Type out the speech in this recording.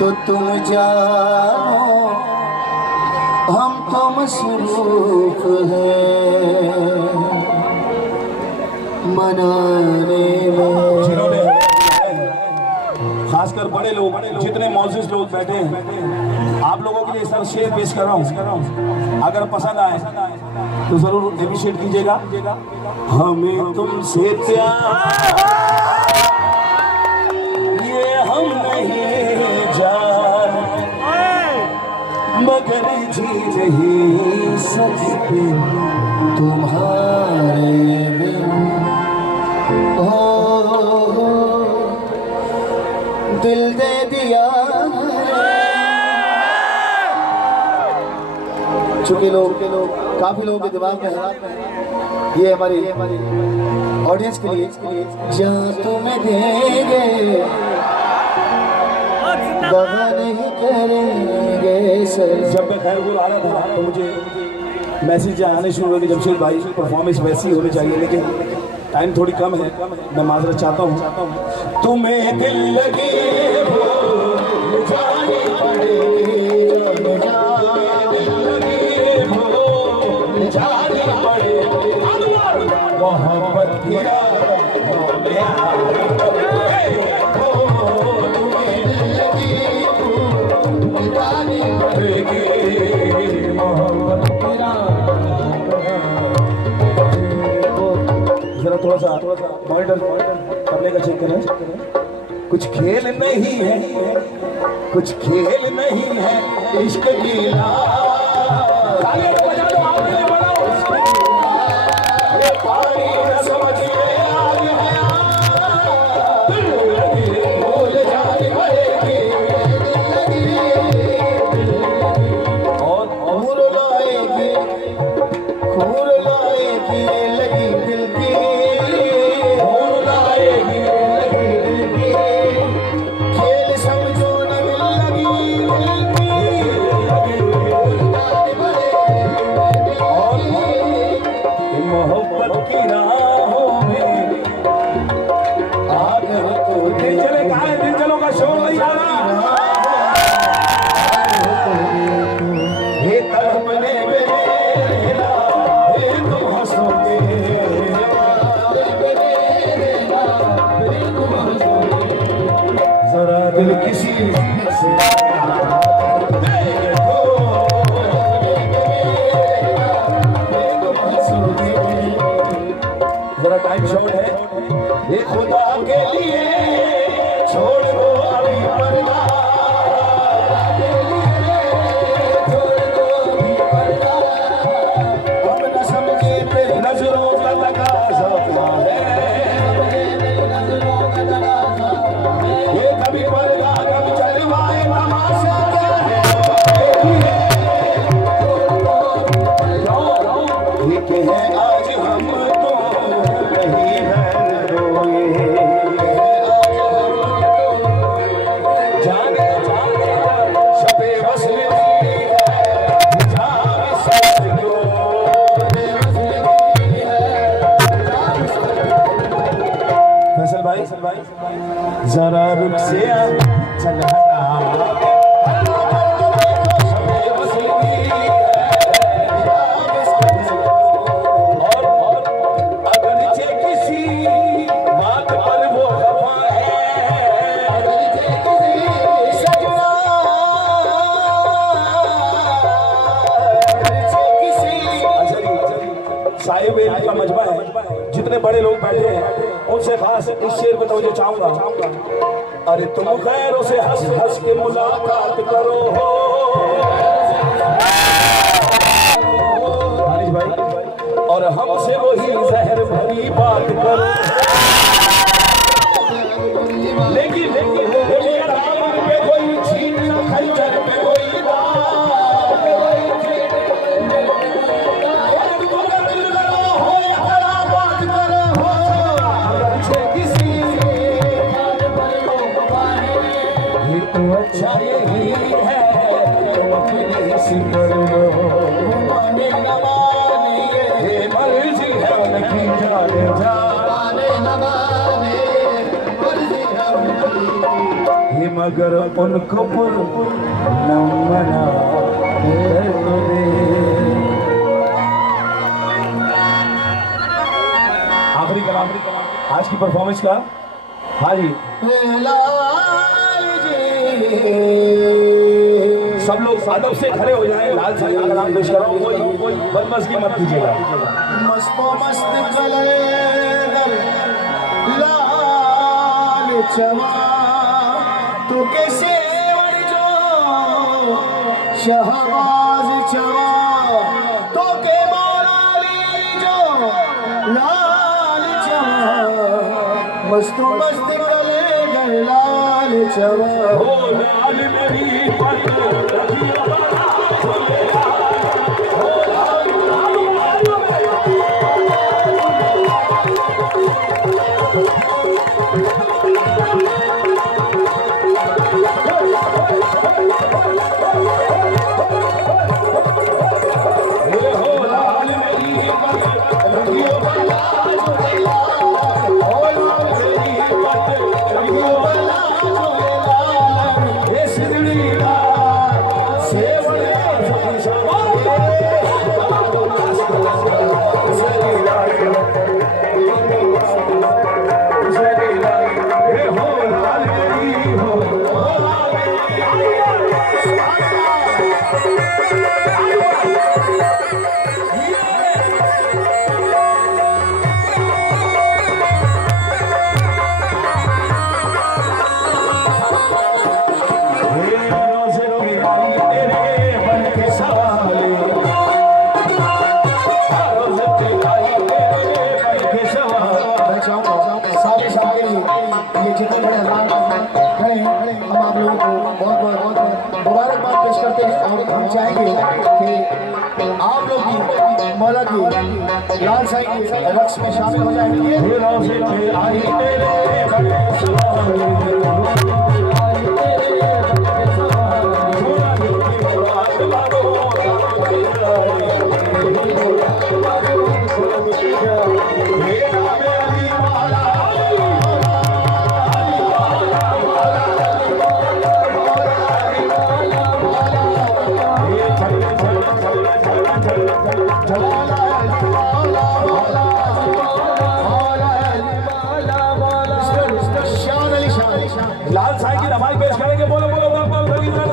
तो तुम जानो हम तो मसरूफ हैं मनाने में। जिन्होंने खासकर बड़े लोग जितने मौजूद लोग बैठे हैं, आप लोगों के लिए इस तरह शेर पेश कर रहा हूँ। अगर पसंद आए तो जरूर एप्रिशिएट कीजिएगा। हमें तुमसे प्यार ये हम नहीं जानते, मगर जी नहीं सकते तुम्हारे बिन हो दिल दे दिया। चूंकि लोग काफी लोगों के दिमाग में है, ये हमारी ऑडियंस के लिए जहाँ तुम्हें देंगे दगा नहीं करेंगे सर। जब मैं खैरपुर आ रहा था तो मुझे मैसेज आने शुरू हुए कि जमशेद भाई परफॉर्मेंस वैसी होनी चाहिए, लेकिन टाइम थोड़ी कम है, मैं माजरत चाहता हूँ। तुम्हें दिल लगे हो जाने पड़ेगी, जाने पड़ेगी मोहब्बत की राहों में थोड़ा सा पॉइंटर करने का चेक करें। कुछ खेल नहीं है, कुछ खेल नहीं है इश्क गीला। पानी न समझ किसी से जरा टाइम शॉर्ट है, ये खुदा के लिए छोड़ दो अभी पर्दा, अब न समझे तेरी नजरों का तकाज़ा है, ये कभी पर्दा कभी चलवाए तमाशा है, ठीक है आज हम जरा रुक से चल का मजबा है, जितने बड़े लोग बैठे हैं उनसे खास इस शेर पे तवज्जो चाहूंगा। अरे तुम खैरों से हंस हंस के मुलाकात करो हो भाई, और हमसे वही जहर भरी बात करो, लेकिन पे कोई छीन न खंजर पे कोई अच्छा यही है तुम अपनी सी कर लो, माने न माने ये मर्जी है उनकी, जाने जा माने न माने मर्जी है उनकी, ये मगर उनको न मना आखिरी कलाम आज की परफॉर्मेंस का। हाँ जी, सब लोग सादब से खड़े हो जाएं। लाल साईं का कलाम पेश कर रहा हूँ, कोई बदमज़गी मत कीजिएगा। मस्तो मस्त कलंदर लाल चवा तो कैसे जो शहबाज चवा तो के मौलाली जो लाल चवा मस्तो मस्त कलंदर लाल चवा ओ लाल मेरी मुबारकबाद पेश करते हैं और हम चाहेंगे कि आप लोग भी मौला की लाल साईं के रक्स में शामिल हो जाएंगे। लाल साईं की नमाज पेश करेंगे। बोलो बोलो बोलो बोलो।